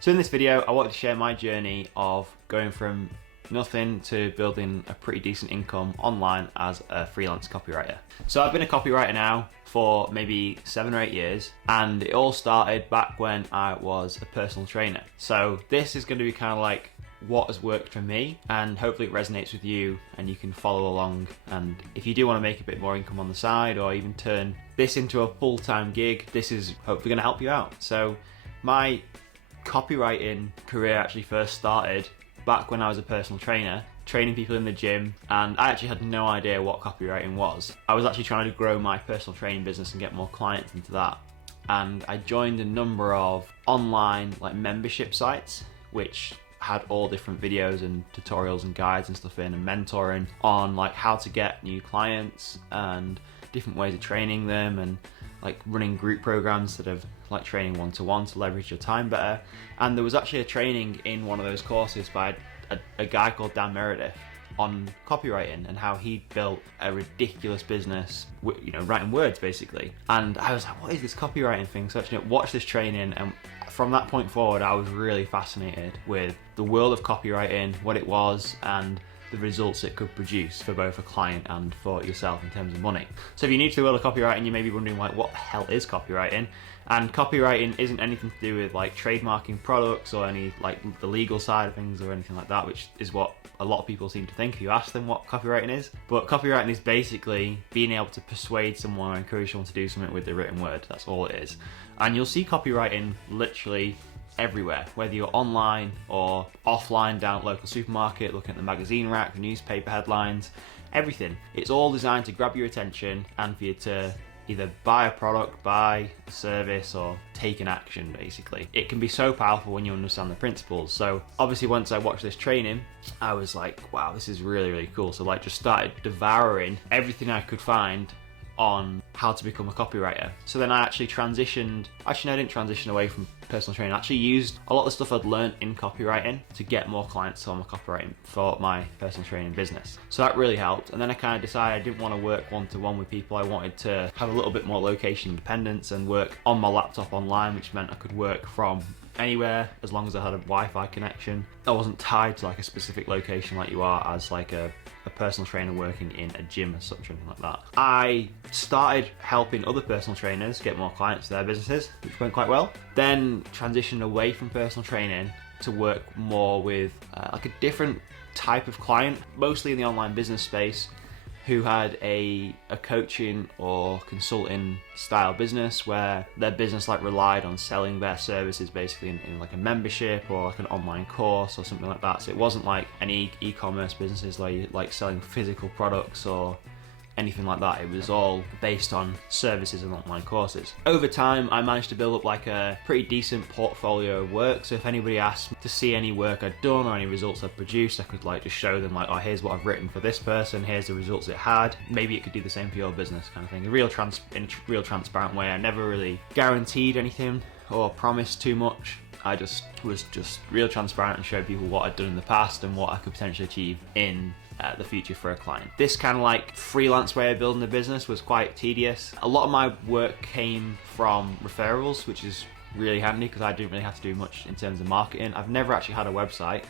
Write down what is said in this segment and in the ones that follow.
So in this video, I wanted to share my journey of going from nothing to building a pretty decent income online as a freelance copywriter. So I've been a copywriter now for maybe 7 or 8 years, and it all started back when I was a personal trainer. So this is going to be kind of like what has worked for me, and hopefully it resonates with you and you can follow along. And if you do want to make a bit more income on the side or even turn this into a full-time gig, this is hopefully going to help you out. So my copywriting career actually first started back when I was a personal trainer, training people in the gym, and I actually had no idea what copywriting was. I was actually trying to grow my personal training business and get more clients into that. And I joined a number of online membership sites, which had all different videos and tutorials and guides and stuff in, and mentoring on how to get new clients and different ways of training them, and running group programs instead of training one-to-one to leverage your time better. And there was actually a training in one of those courses by a guy called Dan Meredith on copywriting and how he built a ridiculous business, writing words basically. And I was like, what is this copywriting thing? So I watched this training, and from that point forward, I was really fascinated with the world of copywriting, what it was, and the results it could produce for both a client and for yourself in terms of money. So if you're new to the world of copywriting, you may be wondering what the hell is copywriting? And copywriting isn't anything to do with trademarking products or any the legal side of things or anything like that, which is what a lot of people seem to think if you ask them what copywriting is. But copywriting is basically being able to persuade someone or encourage someone to do something with the written word. That's all it is. And you'll see copywriting literally everywhere, whether you're online or offline down at local supermarket, looking at the magazine rack, the newspaper headlines, everything. It's all designed to grab your attention and for you to either buy a product, buy a service, or take an action, basically. It can be so powerful when you understand the principles. So obviously once I watched this training, I was like, wow, this is really, really cool. So just started devouring everything I could find on how to become a copywriter. So then I actually transitioned, I didn't transition away from personal training. I actually used a lot of the stuff I'd learned in copywriting to get more clients on my copywriting for my personal training business. So that really helped. And then I kind of decided I didn't want to work one-to-one with people. I wanted to have a little bit more location independence and work on my laptop online, which meant I could work from anywhere as long as I had a Wi-Fi connection. I wasn't tied to a specific location like you are as a personal trainer working in a gym or such, or anything like that. I started helping other personal trainers get more clients to their businesses, which went quite well. Then transitioned away from personal training to work more with a different type of client, mostly in the online business space, who had a coaching or consulting style business where their business relied on selling their services basically in a membership or an online course or something like that. So it wasn't any e-commerce businesses selling physical products or anything like that. It was all based on services and online courses. Over time, I managed to build up a pretty decent portfolio of work. So if anybody asked to see any work I'd done or any results I'd produced, I could just show them oh, here's what I've written for this person, here's the results it had. Maybe it could do the same for your business, kind of thing. In a real transparent way. I never really guaranteed anything or promised too much. I was real transparent and showed people what I'd done in the past and what I could potentially achieve in the future for a client. This kind of freelance way of building a business was quite tedious. A lot of my work came from referrals, which is really handy because I didn't really have to do much in terms of marketing. I've never actually had a website,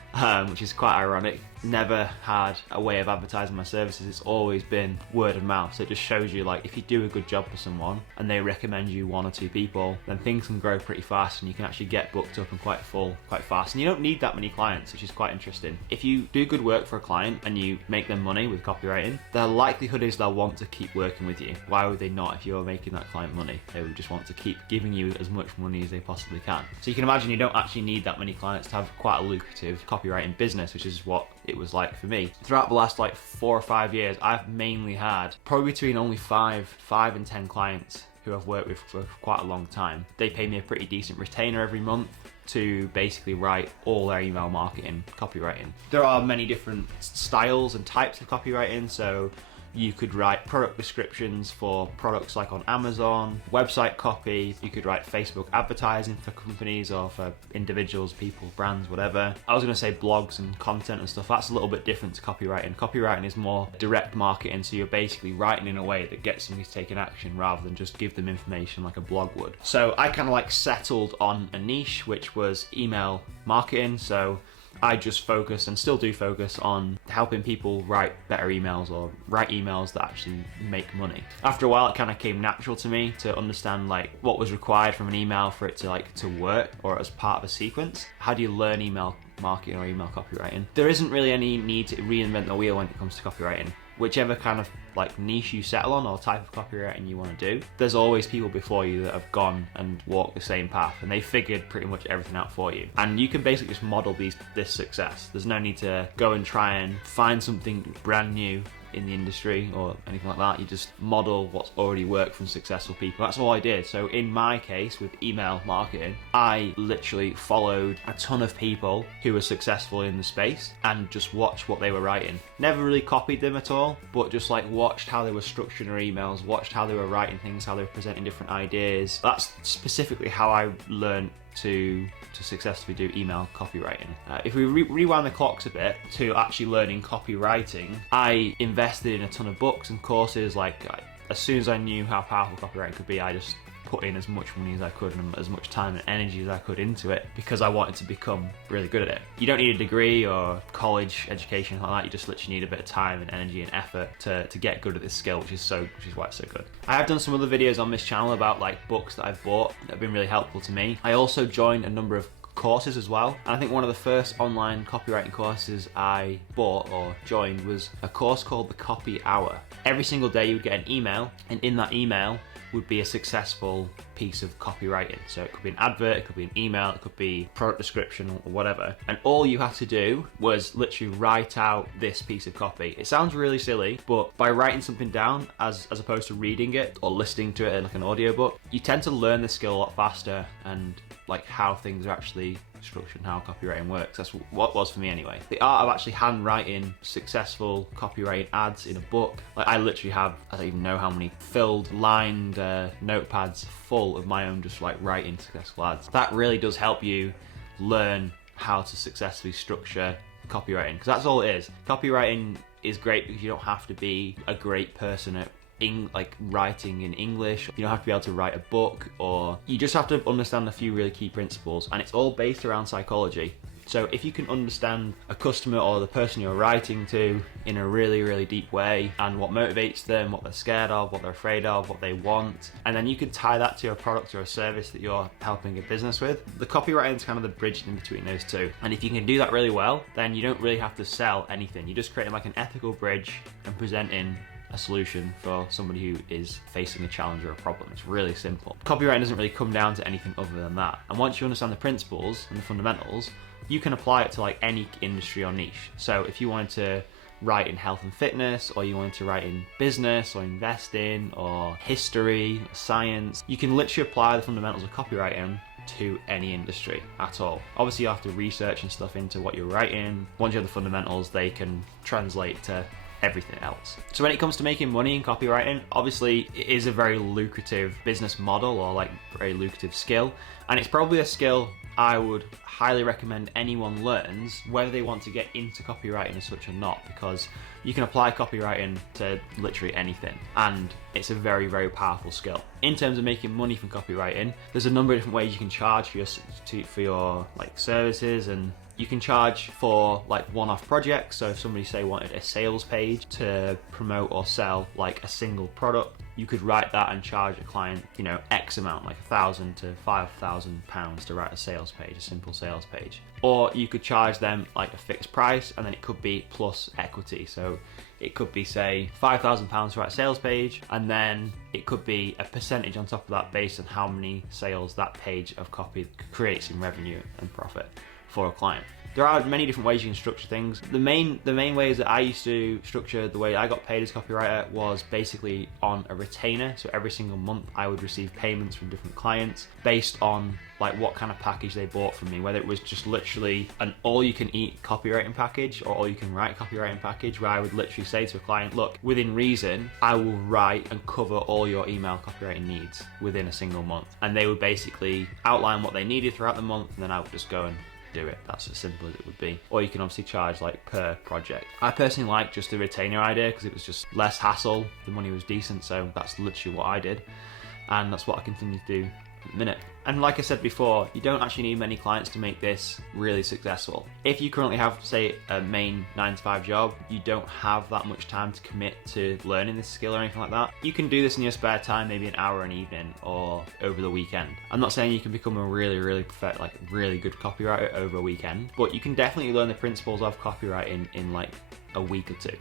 which is quite ironic. Never had a way of advertising my services. It's always been word of mouth. So it just shows you if you do a good job for someone and they recommend you 1 or 2 people, then things can grow pretty fast and you can actually get booked up and quite full quite fast. And you don't need that many clients, which is quite interesting. If you do good work for a client and you make them money with copywriting, the likelihood is they'll want to keep working with you. Why would they not if you're making that client money? They would just want to keep giving you as much money as they possibly can. So you can imagine you don't actually need that many clients to have quite a lucrative copywriting business, which is what it was like for me. Throughout the last 4 or 5 years, I've mainly had probably between only 5 and 10 clients who I've worked with for quite a long time. They pay me a pretty decent retainer every month to basically write all their email marketing copywriting. There are many different styles and types of copywriting, so You could write product descriptions for products like on Amazon, website copy. You could write Facebook advertising for companies or for individuals, people, brands, whatever. I was going to say blogs and content and stuff. That's a little bit different to copywriting. Copywriting is more direct marketing, so you're basically writing in a way that gets somebody to take an action rather than just give them information like a blog would. So I kind of like settled on a niche, which was email marketing. So I just focus, and still do focus, on helping people write better emails or write emails that actually make money. After a while, it kind of came natural to me to understand like what was required from an email for it to work, or as part of a sequence. How do you learn email marketing or email copywriting? There isn't really any need to reinvent the wheel when it comes to copywriting. Whichever kind of like niche you settle on or type of copywriting you want to do, there's always people before you that have gone and walked the same path, and they figured pretty much everything out for you. And you can basically just model this success. There's no need to go and try and find something brand new in the industry or anything like that. You just model what's already worked from successful people. That's all I did. So in my case with email marketing, I literally followed a ton of people who were successful in the space and just watched what they were writing. Never really copied them at all, but just like watched how they were structuring their emails, watched how they were writing things, how they were presenting different ideas. That's specifically how I learned to successfully do email copywriting. If we rewind the clocks a bit to actually learning copywriting, I invested in a ton of books and courses. As soon as I knew how powerful copywriting could be, I just put in as much money as I could and as much time and energy as I could into it, because I wanted to become really good at it. You don't need a degree or college education like that. You just literally need a bit of time and energy and effort to get good at this skill, which is why it's so good. I have done some other videos on this channel about like books that I've bought that have been really helpful to me. I also joined a number of courses as well, and I think one of the first online copywriting courses I bought or joined was a course called the Copy Hour. Every single day you would get an email, and in that email would be a successful piece of copywriting. So it could be an advert, it could be an email, it could be product description or whatever. And all you had to do was literally write out this piece of copy. It sounds really silly, but by writing something down as opposed to reading it or listening to it in like an audiobook, you tend to learn the skill a lot faster and like how things are actually structured and how copywriting works. That's what it was for me anyway. The art of actually handwriting successful copywriting ads in a book. Like I literally have, I don't even know how many filled, lined notepads full of my own just like writing successful ads. That really does help you learn how to successfully structure copywriting, because that's all it is. Copywriting is great because you don't have to be a great person at writing in English. You don't have to be able to write a book, or you just have to understand a few really key principles, and it's all based around psychology. So if you can understand a customer or the person you're writing to in a really, really deep way, and what motivates them, what they're scared of, what they're afraid of, what they want, and then you can tie that to a product or a service that you're helping a business with, the copywriting is kind of the bridge in between those two. And if you can do that really well, then you don't really have to sell anything. You just create like an ethical bridge and presenting a solution for somebody who is facing a challenge or a problem. It's really simple. Copywriting doesn't really come down to anything other than that. And once you understand the principles and the fundamentals, you can apply it to like any industry or niche. So if you wanted to write in health and fitness, or you wanted to write in business or investing or history, science, you can literally apply the fundamentals of copywriting to any industry at all. Obviously you have to research and stuff into what you're writing. Once you have the fundamentals, they can translate to everything else. So when it comes to making money in copywriting, obviously it is a very lucrative business model, or like very lucrative skill, and it's probably a skill I would highly recommend anyone learns, whether they want to get into copywriting as such or not, because you can apply copywriting to literally anything, and it's a very, very powerful skill. In terms of making money from copywriting, there's a number of different ways you can charge for your like services, and you can charge for like one-off projects. So if somebody say wanted a sales page to promote or sell like a single product, you could write that and charge a client, X amount, like £1,000 to £5,000 to write a sales page, a simple sales page. Or you could charge them like a fixed price, and then it could be plus equity. So it could be say £5,000 to write a sales page, and then it could be a percentage on top of that based on how many sales that page of copy creates in revenue and profit. for a client. There are many different ways you can structure things. The main ways that I used to structure the way I got paid as a copywriter was basically on a retainer. So every single month I would receive payments from different clients based on like what kind of package they bought from me, whether it was just literally an all-you-can-eat copywriting package or all-you-can-write copywriting package, where I would literally say to a client, look, within reason, I will write and cover all your email copywriting needs within a single month. And they would basically outline what they needed throughout the month, and then I would just go and do it. That's as simple as it would be. Or you can obviously charge like per project. I personally like just the retainer idea because it was just less hassle, the money was decent, so that's literally what I did, and that's what I continue to do at the minute. And like I said before, you don't actually need many clients to make this really successful. If you currently have, say, a main 9-to-5 job, you don't have that much time to commit to learning this skill or anything like that. You can do this in your spare time, maybe an hour an evening or over the weekend. I'm not saying you can become a really perfect, like really good copywriter over a weekend, but you can definitely learn the principles of copywriting in like a week or two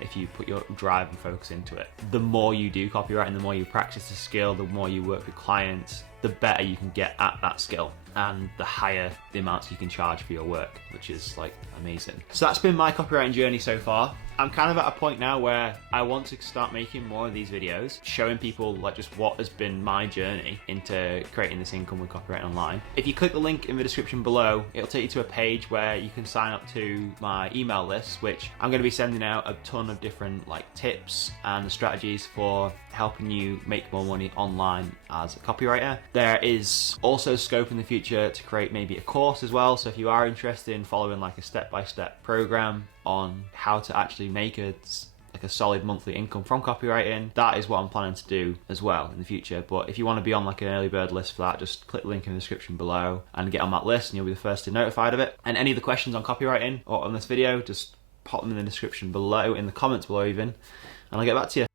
if you put your drive and focus into it. The more you do copywriting, the more you practice the skill, the more you work with clients, the better you can get at that skill, and the higher the amounts you can charge for your work, which is like amazing. So that's been my copywriting journey so far. I'm kind of at a point now where I want to start making more of these videos, showing people like just what has been my journey into creating this income with copywriting online. If you click the link in the description below, it'll take you to a page where you can sign up to my email list, which I'm going to be sending out a ton of different like tips and strategies for helping you make more money online as a copywriter. There is also scope in the future to create maybe a course as well. So if you are interested in following like a step-by-step program on how to actually make a solid monthly income from copywriting, that is what I'm planning to do as well in the future. But if you want to be on like an early bird list for that, just click the link in the description below and get on that list, and you'll be the first to be notified of it. And any of the questions on copywriting or on this video, just pop them in the description below, in the comments below even, and I'll get back to you.